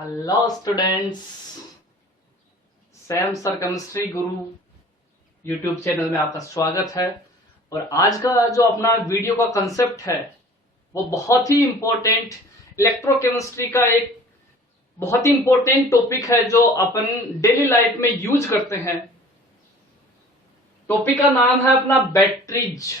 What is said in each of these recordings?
Hello students, Sam sir chemistry गुरु YouTube channel में आपका स्वागत है। और आज का जो अपना वीडियो का कंसेप्ट है वो बहुत ही इंपॉर्टेंट इलेक्ट्रोकेमिस्ट्री का एक बहुत ही इंपॉर्टेंट टॉपिक है जो अपन डेली लाइफ में यूज करते हैं। टॉपिक का नाम है अपना बैटरीज।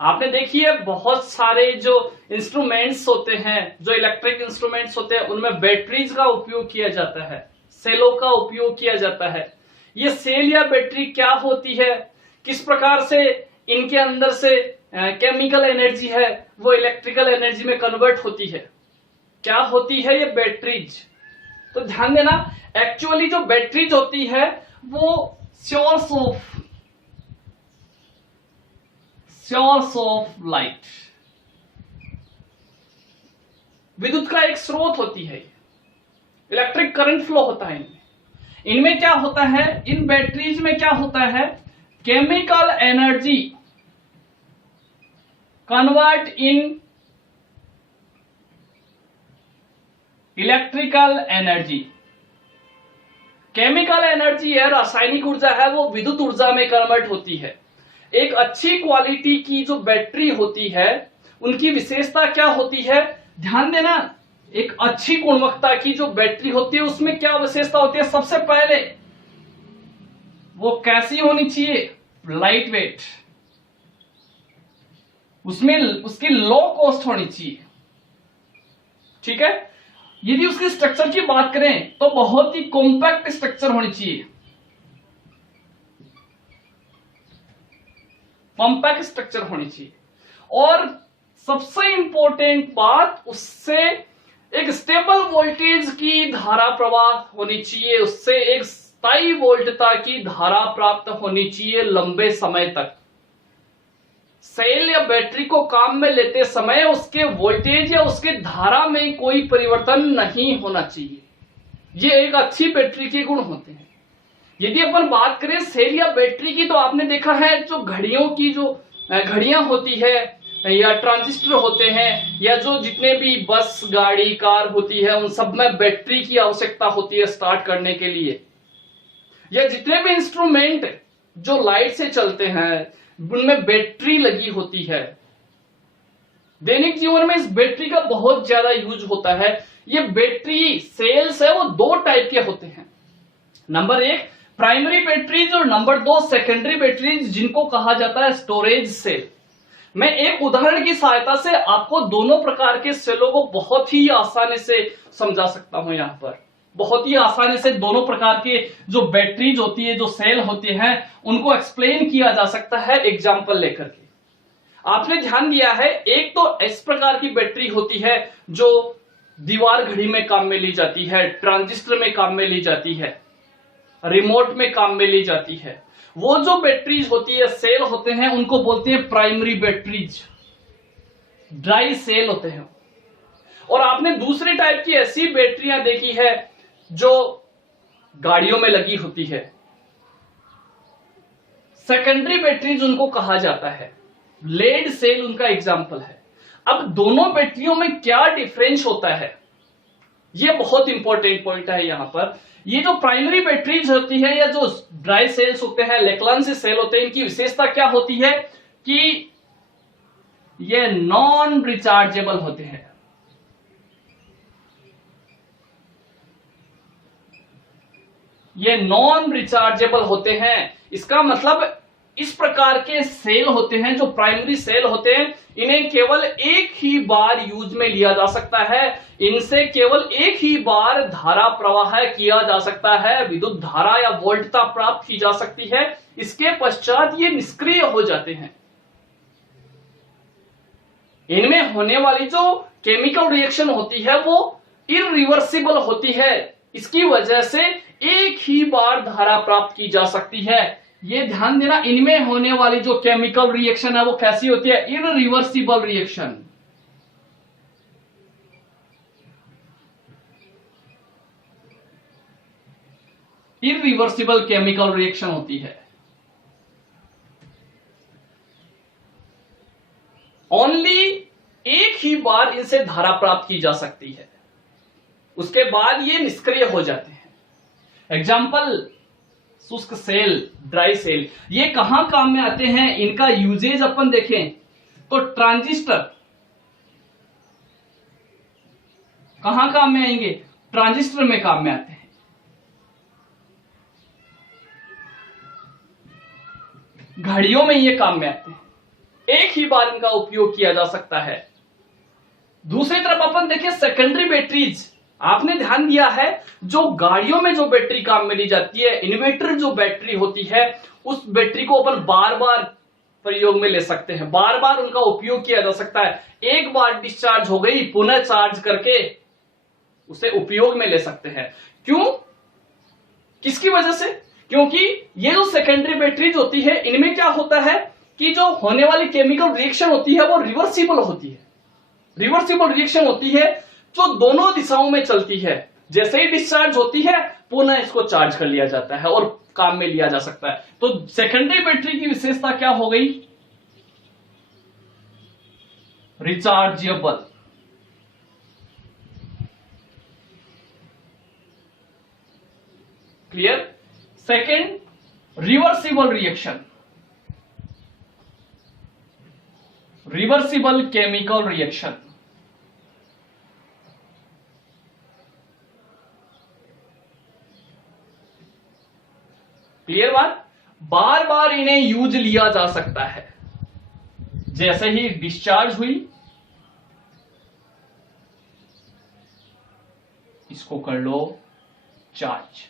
आपने देखिए बहुत सारे जो इंस्ट्रूमेंट्स होते हैं, जो इलेक्ट्रिक इंस्ट्रूमेंट्स होते हैं, उनमें बैटरीज का उपयोग किया जाता है, सेलों का उपयोग किया जाता है। ये सेल या बैटरी क्या होती है, किस प्रकार से इनके अंदर से केमिकल एनर्जी है वो इलेक्ट्रिकल एनर्जी में कन्वर्ट होती है, क्या होती है ये बैटरीज। तो ध्यान देना, एक्चुअली जो बैटरीज होती है वो सोर्स ऑफ लाइट, विद्युत का एक स्रोत होती है। इलेक्ट्रिक करंट फ्लो होता है इनमें क्या होता है, इन बैटरीज में क्या होता है, chemical energy convert in electrical energy. Chemical energy है, रासायनिक ऊर्जा है, वो विद्युत ऊर्जा में कन्वर्ट होती है। एक अच्छी क्वालिटी की जो बैटरी होती है उनकी विशेषता क्या होती है, ध्यान देना। एक अच्छी गुणवत्ता की जो बैटरी होती है उसमें क्या विशेषता होती है, सबसे पहले वो कैसी होनी चाहिए, लाइट वेट, उसमें उसकी लो कॉस्ट होनी चाहिए। ठीक है। यदि उसकी स्ट्रक्चर की बात करें तो बहुत ही कॉम्पैक्ट स्ट्रक्चर होनी चाहिए, कॉम्पैक्ट स्ट्रक्चर होनी चाहिए। और सबसे इंपॉर्टेंट बात, उससे एक स्टेबल वोल्टेज की धारा प्रवाह होनी चाहिए, उससे एक स्थायी वोल्टता की धारा प्राप्त होनी चाहिए लंबे समय तक। सेल या बैटरी को काम में लेते समय उसके वोल्टेज या उसके धारा में कोई परिवर्तन नहीं होना चाहिए। ये एक अच्छी बैटरी के गुण होते हैं। यदि अपन बात करें सेल या बैटरी की, तो आपने देखा है जो घड़ियों की जो घड़ियां होती है या ट्रांजिस्टर होते हैं या जो जितने भी बस गाड़ी कार होती है उन सब में बैटरी की आवश्यकता होती है स्टार्ट करने के लिए। या जितने भी इंस्ट्रूमेंट जो लाइट से चलते हैं उनमें बैटरी लगी होती है। दैनिक जीवन में इस बैटरी का बहुत ज्यादा यूज होता है। ये बैटरी सेल्स है वो दो टाइप के होते हैं, नंबर एक प्राइमरी बैटरीज और नंबर दो सेकेंडरी बैटरीज, जिनको कहा जाता है स्टोरेज सेल। मैं एक उदाहरण की सहायता से आपको दोनों प्रकार के सेलों को बहुत ही आसानी से समझा सकता हूं। यहां पर बहुत ही आसानी से दोनों प्रकार के जो बैटरीज होती है, जो सेल होते हैं, उनको एक्सप्लेन किया जा सकता है एग्जाम्पल लेकर के। आपने ध्यान दिया है, एक तो इस प्रकार की बैटरी होती है जो दीवार घड़ी में काम में ली जाती है, ट्रांजिस्टर में काम में ली जाती है, रिमोट में काम में ली जाती है। वो जो बैटरीज होती है, सेल होते हैं, उनको बोलते हैं प्राइमरी बैटरीज, ड्राई सेल होते हैं। और आपने दूसरी टाइप की ऐसी बैटरियां देखी है जो गाड़ियों में लगी होती है, सेकेंडरी बैटरीज उनको कहा जाता है। लेड सेल उनका एग्जाम्पल है। अब दोनों बैटरियों में क्या डिफरेंस होता है, ये बहुत इंपॉर्टेंट पॉइंट है यहां पर। ये जो प्राइमरी बैटरीज होती है या जो ड्राई सेल्स होते हैं, लेक्लांसी सेल होते हैं, इनकी विशेषता क्या होती है कि ये नॉन रिचार्जेबल होते हैं। ये नॉन रिचार्जेबल होते हैं। इसका मतलब इस प्रकार के सेल होते हैं जो प्राइमरी सेल होते हैं, इन्हें केवल एक ही बार यूज में लिया जा सकता है। इनसे केवल एक ही बार धारा प्रवाह किया जा सकता है, विद्युत धारा या वोल्टता प्राप्त की जा सकती है। इसके पश्चात ये निष्क्रिय हो जाते हैं। इनमें होने वाली जो केमिकल रिएक्शन होती है वो इरिवर्सिबल होती है। इसकी वजह से एक ही बार धारा प्राप्त की जा सकती है। ये ध्यान देना, इनमें होने वाली जो केमिकल रिएक्शन है वो कैसी होती है, irreversible reaction. Irreversible chemical reaction होती है। ओनली एक ही बार इनसे धारा प्राप्त की जा सकती है। उसके बाद ये निष्क्रिय हो जाते हैं। एग्जाम्पल शुष्क सेल, ड्राई सेल, ये कहां काम में आते हैं, इनका यूजेज अपन देखें तो ट्रांजिस्टर कहां काम में आएंगे, ट्रांजिस्टर में काम में आते हैं। घड़ियों में ये काम में आते हैं, एक ही बार इनका उपयोग किया जा सकता है। दूसरी तरफ अपन देखें सेकेंडरी बैटरीज, आपने ध्यान दिया है जो गाड़ियों में जो बैटरी काम में ली जाती है, इन्वर्टर जो बैटरी होती है, उस बैटरी को अपन बार बार प्रयोग में ले सकते हैं, बार बार उनका उपयोग किया जा सकता है। एक बार डिस्चार्ज हो गई, पुनः चार्ज करके उसे उपयोग में ले सकते हैं। क्यों, किसकी वजह से, क्योंकि ये जो सेकेंडरी बैटरीज होती है, इनमें क्या होता है कि जो होने वाली केमिकल रिएक्शन होती है वो रिवर्सिबल होती है। रिवर्सिबल रिएक्शन होती है जो दोनों दिशाओं में चलती है। जैसे ही डिस्चार्ज होती है पुनः इसको चार्ज कर लिया जाता है और काम में लिया जा सकता है। तो सेकेंडरी बैटरी की विशेषता क्या हो गई, rechargeable. Clear. Second, reversible reaction, reversible chemical reaction. Clear बात, बार बार इन्हें यूज लिया जा सकता है। जैसे ही डिस्चार्ज हुई, इसको कर लो चार्ज,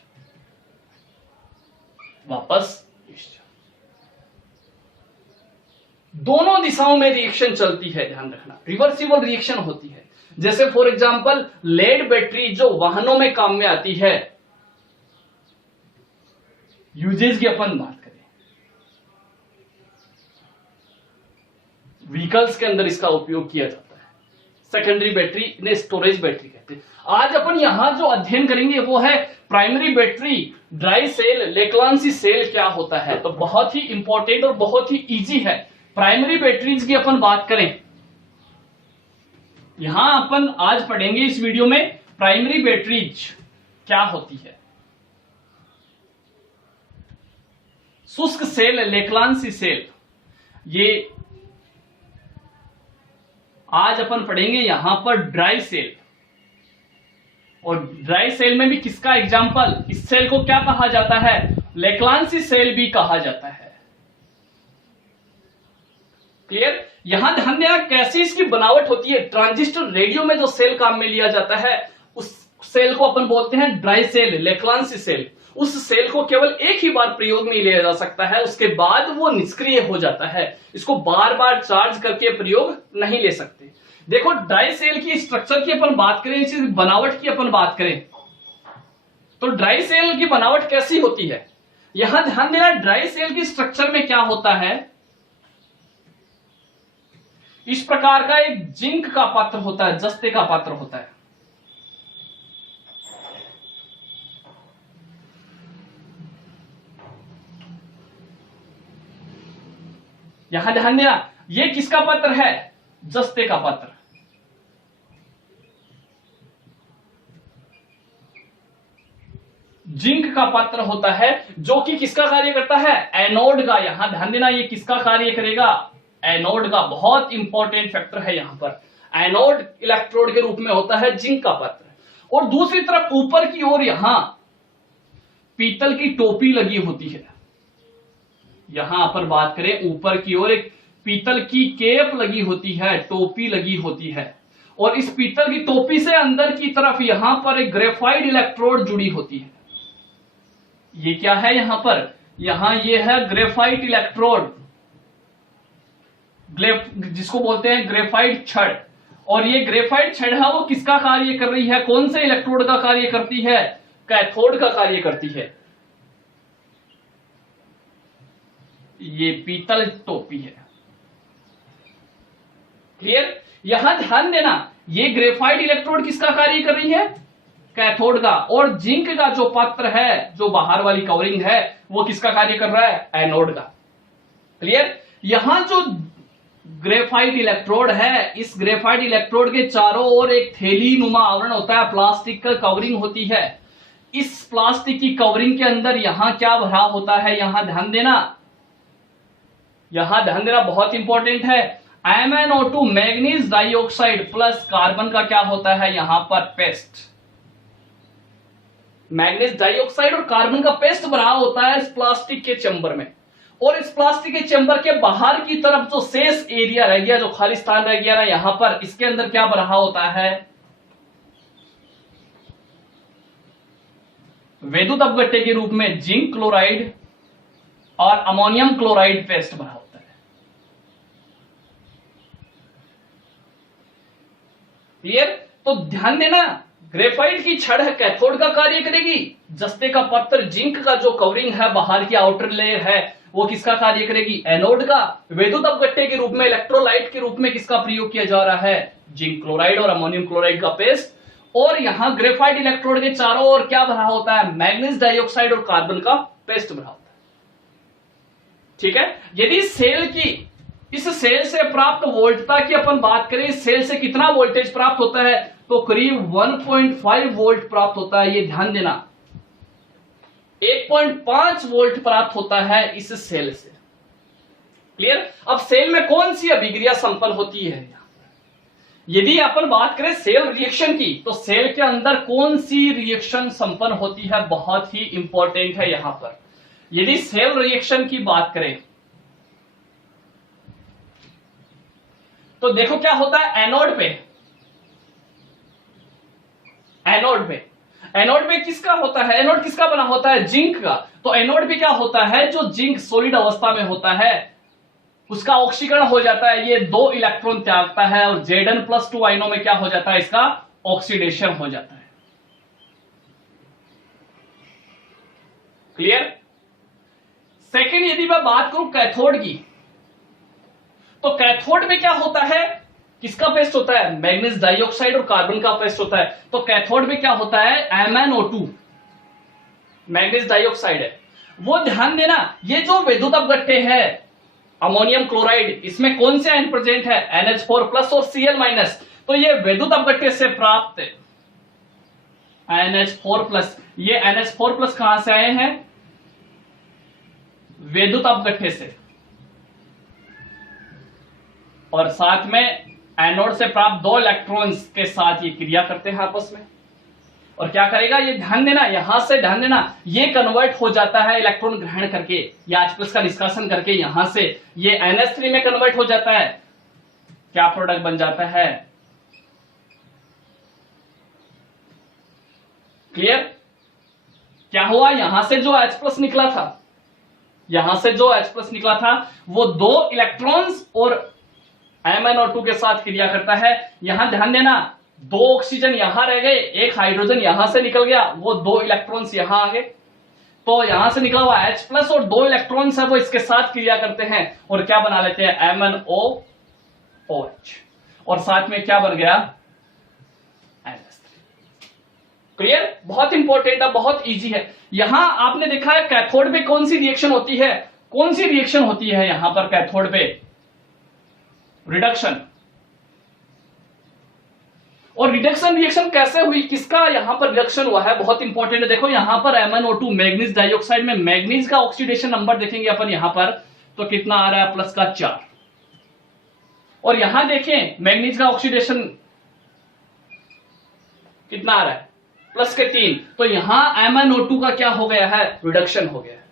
वापस दोनों दिशाओं में रिएक्शन चलती है, ध्यान रखना, रिवर्सिबल रिएक्शन होती है। जैसे फॉर एग्जांपल लेड बैटरी जो वाहनों में काम में आती है, यूजेज की अपन बात करें, व्हीकल्स के अंदर इसका उपयोग किया जाता है। सेकेंडरी बैटरी ने स्टोरेज बैटरी कहते हैं। आज अपन यहां जो अध्ययन करेंगे वो है primary battery, dry cell, Leclanche cell क्या होता है। तो बहुत ही इंपॉर्टेंट और बहुत ही इजी है। प्राइमरी बैटरीज की अपन बात करें, यहां अपन आज पढ़ेंगे इस वीडियो में प्राइमरी बैटरीज क्या होती है। शुष्क सेल, लेक्लांसी सेल, ये आज अपन पढ़ेंगे। यहां पर ड्राई सेल, और ड्राई सेल में भी किसका एग्जाम्पल, इस सेल को क्या कहा जाता है, लेक्लांसी सेल भी कहा जाता है। क्लियर। यहां ध्यान देना कैसी इसकी बनावट होती है। ट्रांजिस्टर रेडियो में जो सेल काम में लिया जाता है उस सेल को अपन बोलते हैं ड्राई सेल, लेक्लांसी सेल। उस सेल को केवल एक ही बार प्रयोग में लिया जा सकता है, उसके बाद वो निष्क्रिय हो जाता है। इसको बार बार चार्ज करके प्रयोग नहीं ले सकते। देखो ड्राई सेल की स्ट्रक्चर की अपन बात करें, इसी बनावट की अपन बात करें तो ड्राई सेल की बनावट कैसी होती है। यहां ध्यान देना, ड्राई सेल की स्ट्रक्चर में क्या होता है, इस प्रकार का एक जिंक का पात्र होता है, जस्ते का पात्र होता है। यहां ध्यान देना, ये किसका पात्र है, जस्ते का पात्र। जिंक का पात्र होता है जो कि किसका कार्य करता है, एनोड का। यहां ध्यान देना, ये किसका कार्य करेगा, एनोड का। बहुत इंपॉर्टेंट फैक्टर है यहां पर। एनोड इलेक्ट्रोड के रूप में होता है जिंक का पात्र। और दूसरी तरफ ऊपर की ओर यहां पीतल की टोपी लगी होती है। यहां पर बात करें, ऊपर की ओर एक पीतल की केप लगी होती है, टोपी लगी होती है। और इस पीतल की टोपी से अंदर की तरफ यहां पर एक ग्रेफाइट इलेक्ट्रोड जुड़ी होती है। ये क्या है यहां पर, यहां ये है ग्रेफाइट इलेक्ट्रोड, जिसको बोलते हैं ग्रेफाइट छड़। और ये ग्रेफाइट छड़ है वो किसका कार्य कर रही है, कौन से इलेक्ट्रोड का कार्य करती है, कैथोड का कार्य करती है। ये पीतल टोपी है। क्लियर। यहां ध्यान देना, ये ग्रेफाइट इलेक्ट्रोड किसका कार्य कर रही है, कैथोड का। और जिंक का जो पात्र है, जो बाहर वाली कवरिंग है, वो किसका कार्य कर रहा है, एनोड का। क्लियर। यहां जो ग्रेफाइट इलेक्ट्रोड है, इस ग्रेफाइट इलेक्ट्रोड के चारों ओर एक थैली नुमा आवरण होता है, प्लास्टिक का कवरिंग होती है। इस प्लास्टिक की कवरिंग के अंदर यहां क्या भरा होता है, यहां ध्यान देना, यहां ध्यान देना, बहुत इंपॉर्टेंट है। MnO2 manganese dioxide plus carbon का क्या होता है यहां पर पेस्ट, मैग्नीज डाइऑक्साइड और कार्बन का पेस्ट भरा होता है इस प्लास्टिक के चैम्बर में। और इस प्लास्टिक के चैम्बर के बाहर की तरफ जो शेष एरिया रह गया, जो खाली स्थान रह गया ना यहां पर, इसके अंदर क्या भरा होता है, वैद्युत अपघट्य के रूप में जिंक क्लोराइड और अमोनियम क्लोराइड पेस्ट भरा होता है। क्लियर? तो ध्यान देना, ग्रेफाइट की छड़ कैथोड का कार्य करेगी, जस्ते का पत्थर जिंक का जो कवरिंग है, बाहर की आउटर लेयर है, वो किसका कार्य करेगी, एनोड का। वैद्युत अपघट्य के रूप में, इलेक्ट्रोलाइट के रूप में किसका प्रयोग किया जा रहा है, जिंक क्लोराइड और अमोनियम क्लोराइड का पेस्ट। और यहां ग्रेफाइट इलेक्ट्रोड के चारों ओर क्या भरा होता है, मैग्नीज डाइऑक्साइड और कार्बन का पेस्ट भरा होता है। ठीक है? यदि सेल की, इस सेल से प्राप्त वोल्टता की अपन बात करें, इस सेल से कितना वोल्टेज प्राप्त होता है, तो करीब 1.5 वोल्ट प्राप्त होता है। ये ध्यान देना, 1.5 वोल्ट प्राप्त होता है इस सेल से। क्लियर? अब सेल में कौन सी अभिक्रिया संपन्न होती है, यदि अपन बात करें सेल रिएक्शन की, तो सेल के अंदर कौन सी रिएक्शन संपन्न होती है, बहुत ही इंपॉर्टेंट है यहां पर। यदि सेल रिएक्शन की बात करें तो देखो क्या होता है, एनोड पे, एनोड पे किसका होता है, एनोड किसका बना होता है, जिंक का। तो एनोड पे क्या होता है, जो जिंक सॉलिड अवस्था में होता है उसका ऑक्सीकरण हो जाता है, ये 2 इलेक्ट्रॉन त्यागता है और Zn+2 आयनों में क्या हो जाता है, इसका ऑक्सीडेशन हो जाता है। क्लियर? सेकेंड, यदि मैं बात करूं कैथोड की, तो कैथोड में क्या होता है, किसका पेस्ट होता है, मैग्नीज डाइऑक्साइड और कार्बन का पेस्ट होता है। तो कैथोड में क्या होता है, MnO2 मैग्नीज डाइऑक्साइड है। वो ध्यान देना, ये जो वैद्युत अपघट्य है अमोनियम क्लोराइड, इसमें कौन से आयन प्रेजेंट है, NH4+ और Cl-। तो ये वैद्युत अपघट्य से प्राप्त NH4+, ये NH4+ कहां से आए हैं, वैद्युत अपघट्य से, और साथ में एनोड से प्राप्त 2 इलेक्ट्रॉन्स के साथ ये क्रिया करते हैं आपस में। और क्या करेगा, ये ध्यान देना, यहां से ध्यान देना, ये कन्वर्ट हो जाता है इलेक्ट्रॉन ग्रहण करके, या H+ का निष्कासन करके, यहां से ये NH3 में कन्वर्ट हो जाता है। क्या प्रोडक्ट बन जाता है, क्लियर? क्या हुआ, यहां से जो H+ निकला था, यहां से जो H+ निकला था वो 2 इलेक्ट्रॉन्स और MnO2 के साथ क्रिया करता है। यहां ध्यान देना, 2 ऑक्सीजन यहां रह गए, 1 हाइड्रोजन यहां से निकल गया, वो 2 इलेक्ट्रॉन्स यहां आ गए। तो यहां से निकला हुआ H+ और 2 इलेक्ट्रॉन्स है वो इसके साथ क्रिया करते हैं और क्या बना लेते हैं, MnOH, और साथ में क्या बन गया, NH3। क्लियर? बहुत इंपॉर्टेंट है, बहुत इजी है। यहां आपने देखा है कैथोड पे कौन सी रिएक्शन होती है, कौन सी रिएक्शन होती है यहां पर कैथोड पे, रिडक्शन। और रिडक्शन रिएक्शन कैसे हुई, किसका यहां पर रिडक्शन हुआ है, बहुत इंपॉर्टेंट है। देखो यहां पर MnO2 मैग्नीज डाइऑक्साइड में मैग्नीज का ऑक्सीडेशन नंबर देखेंगे अपन यहां पर, तो कितना आ रहा है, +4। और यहां देखें मैग्नीज का ऑक्सीडेशन कितना आ रहा है, +3। तो यहां MnO2 का क्या हो गया है, रिडक्शन हो गया है।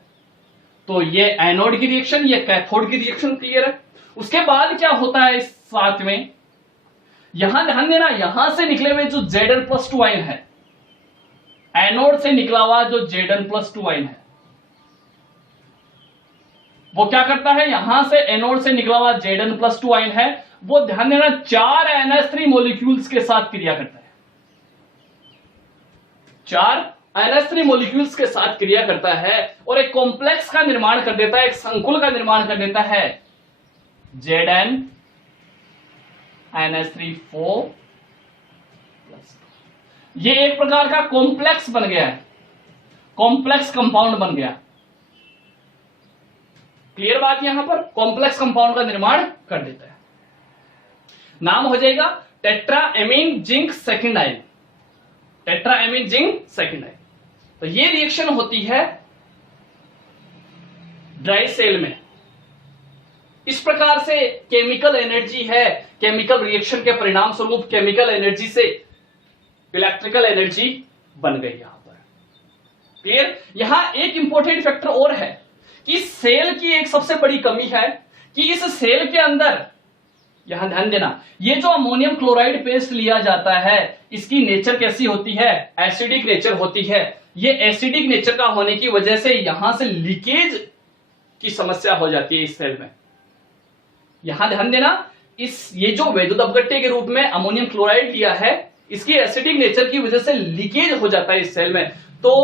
तो ये एनोड की रिएक्शन, ये कैथोड की रिएक्शन। क्लियर है? उसके बाद क्या होता है इस साथ में, यहां ध्यान देना, यहां से निकले हुए जो Zn+2 आयन है, एनोड से निकला हुआ जो Zn+2 आयन है, वो क्या करता है, यहां से एनोड से निकला हुआ Zn+2 आयन है, वो ध्यान देना 4 NH3 मॉलिक्यूल्स के साथ क्रिया करता है, 4 NH3 मॉलिक्यूल्स के साथ क्रिया करता है और एक कॉम्प्लेक्स का निर्माण कर देता है, एक संकुल का निर्माण कर देता है, Zn NH3 ये एक प्रकार का कॉम्प्लेक्स बन गया है, कॉम्प्लेक्स कंपाउंड बन गया। क्लियर बात, यहां पर कॉम्प्लेक्स कंपाउंड का निर्माण कर देता है। नाम हो जाएगा tetraammine zinc second ion, tetraammine zinc second ion. तो ये रिएक्शन होती है ड्राई सेल में। इस प्रकार से केमिकल एनर्जी है, केमिकल रिएक्शन के परिणाम स्वरूप केमिकल एनर्जी से इलेक्ट्रिकल एनर्जी बन गई यहां पर। क्लियर? यहां एक इंपॉर्टेंट फैक्टर और है कि सेल की एक सबसे बड़ी कमी है कि इस सेल के अंदर, यहां ध्यान देना, ये जो अमोनियम क्लोराइड पेस्ट लिया जाता है इसकी नेचर कैसी होती है? एसिडिक नेचर होती है। ये एसिडिक नेचर का होने की वजह से यहां से लीकेज की समस्या हो जाती है इस सेल में। यहां ध्यान देना, ये जो वैद्युत अपघट्य के रूप में अमोनियम क्लोराइड लिया है, इसकी एसिडिक नेचर की वजह से लीकेज हो जाता है इस सेल में। तो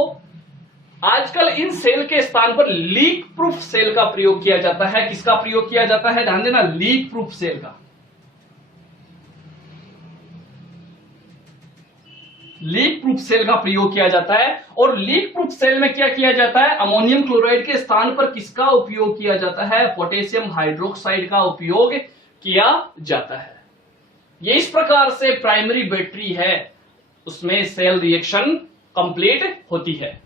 आजकल इन सेल के स्थान पर लीक प्रूफ सेल का प्रयोग किया जाता है। किसका प्रयोग किया जाता है? ध्यान देना, लीक प्रूफ सेल का। लीक प्रूफ सेल का प्रयोग किया जाता है। और लीक प्रूफ सेल में क्या किया जाता है? अमोनियम क्लोराइड के स्थान पर किसका उपयोग किया जाता है? पोटेशियम हाइड्रोक्साइड का उपयोग किया जाता है। ये इस प्रकार से प्राइमरी बैटरी है, उसमें सेल रिएक्शन कंप्लीट होती है।